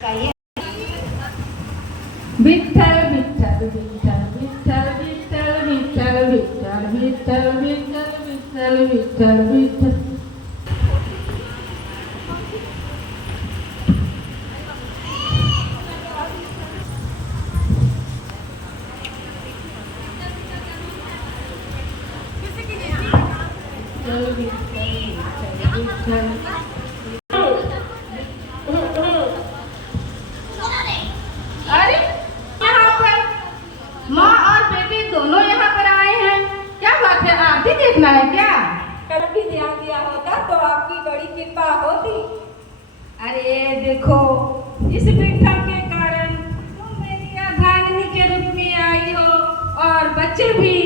विठ्ठल विठ्ठल विठ्ठल विठ्ठल विठ्ठल विठ्ठल विठ्ठल विठ्ठल विठ्ठल विठ्ठल विठ्ठल विठ्ठल देखना है क्या? कल भी ध्यान दिया होता तो आपकी बड़ी कृपा होती। अरे देखो, इस विठ्ठल के कारण तुम मेरी अर्धांगिनी के रूप में आई हो और बच्चे भी।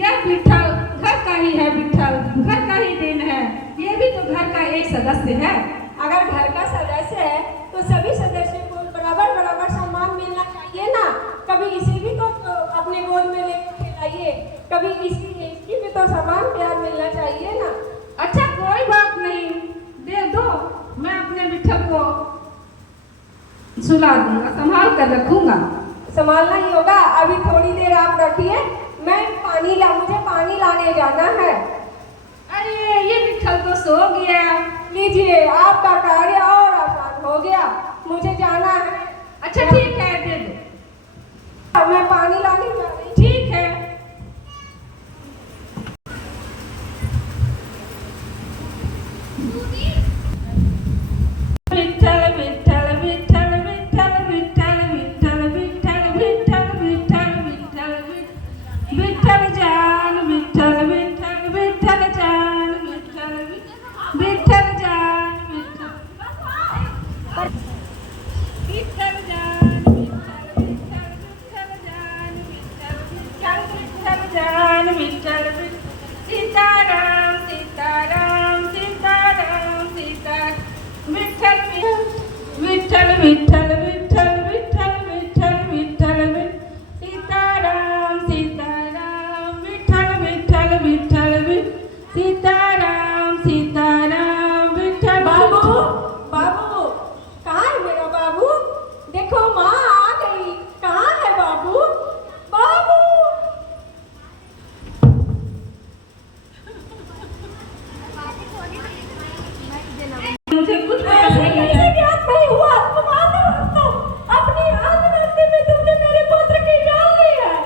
यह विठ्ठल घर का ही है, विठ्ठल घर का ही दिन है। ये भी तो घर का एक सदस्य है। अगर घर का सदस्य है तो सभी सदस्यों को बराबर बराबर सम्मान मिलना चाहिए ना। कभी इसी भी तो अपने गोद में लेकर खिलाइए, कभी इसकी भी तो समान प्यार मिलना चाहिए ना। अच्छा कोई बात नहीं, दे दो, मैं अपने विठ्ठल को सुला दूंगा, संभाल कर रखूंगा। संभालना ही होगा। अभी थोड़ी देर आप रखिए, मुझे पानी लाने जाना है। अरे ये विठ्ठल तो सो गया। लीजिए, आपका कार्य और आसान हो गया। मुझे जाना है। अच्छा ठीक है, दे दो। मैं पानी लाने जा रही हूँ। ठीक है। विठ्ठल विठ्ठल विठ्ठल विठ्ठल विठ्ठल विठ्ठल विठ्ठल विठ्ठल विठ्ठल विठ्ठल विठ्ठल जान विठ्ठल विठ्ठल विठ्ठल जान विठ्ठल विठ्ठल जान विठ्ठल विठ्ठल जान विठ्ठल विठ्ठल विठ्ठल जान विठ्ठल विठ्ठल जान विठ्ठल सीताराम सीताराम सीताराम सीताराम विठ्ठल विठ्ठल विठ्ठल विठ्ठल विठ्ठल विठ्ठल विठ्ठल सीताराम सीताराम विठ्ठल विठ्ठल विठ्ठल सीताराम सीताराम विठ्ठल। बाबू बाबू, कहाँ है मेरा बाबू? देखो माँ आ गई। कहाँ है बाबू? बाबू मुझे कुछ नहीं हुआ। अपनी आत्महत्या में तुमने मेरे पुत्र की जान ली है।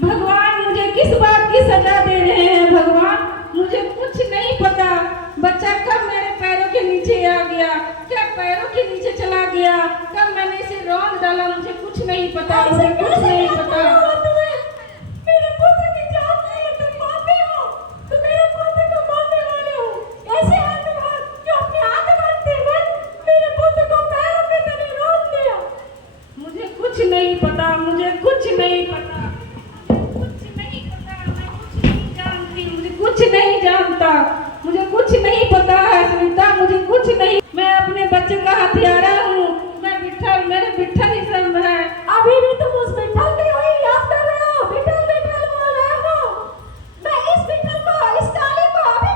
भगवान मुझे किस बात की सजा दे रहे हैं? भगवान मुझे कुछ नहीं पता। बच्चा कब मेरे पैरों के नीचे आ गया, क्या पैरों के नीचे चला गया, कब मैंने इसे रौंद डाला, मुझे कुछ नहीं पता, मुझे कुछ नहीं पता। मेरे पुत्र की जान ली है, तुम मारते हो, तुम मेरे पुत्र को मारने वाले हो। ऐसे आत्महत्या जो अपनी आत्महत्या में मेरे पुत्र को पैरों के तले रौंद दिया। मुझे कुछ नहीं पता, मुझे कुछ नहीं पता, कुछ नहीं पता, मैं कुछ नहीं जानती, मुझे कुछ नहीं जानता, मुझे कुछ नहीं पता है सुनीता, मुझे कुछ नहीं। मैं अपने बच्चे का हत्यारा हूँ। मैं विठ्ठल, मेरे विठ्ठल ही सब है। अभी भी तुम उस विठ्ठल की वही याद कर रहे हो, विठ्ठल विठ्ठल बोल रहे हो। मैं इस विठ्ठल को, इस काली को अभी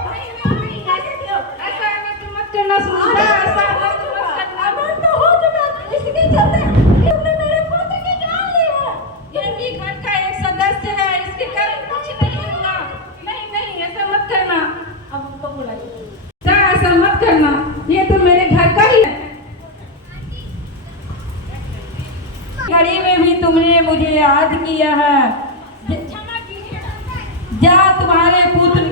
नहीं ऐसे क्यों? ऐसा मत करना सुनीता, ऐसा मत करना। अमर तो हो चुका, इसके चलते तुमने मेरे पुत्र की जान ली है। ये भी घर का एक सदस्य है, इसके कारण कुछ नहीं होगा। नहीं नहीं, ऐसा मत करना। अब उनको बुलाइए। ऐसा मत करना, ये तो मेरे घर का ही है। घड़ी में भी तुमने मुझे याद किया है। जा तुम्हारे पुत्र।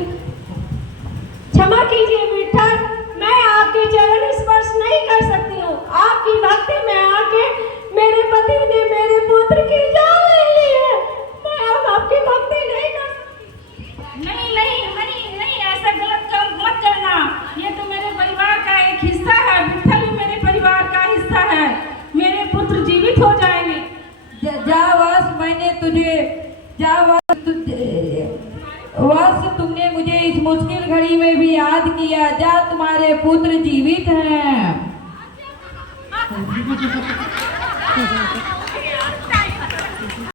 क्षमा कीजिए विठ्ठल, मैं आपके चरण स्पर्श नहीं कर सकती हूँ। आपकी भक्ति में आके मेरे पति ने मेरे पुत्र की जान ले ली है। मैं अब आपकी भक्ति नहीं कर सकती। नहीं नहीं नहीं नहीं, ऐसा गलत काम मत करना। ये तो मेरे परिवार का एक हिस्सा है, विठ्ठल भी मेरे परिवार का हिस्सा है। मेरे पुत्र जीवित हो जाएंगे। जा वत्स, मैंने तुझे जा वत्स, तुमने मुझे इस मुश्किल घड़ी में भी याद किया। जा तुम्हारे पुत्र जीवित हैं।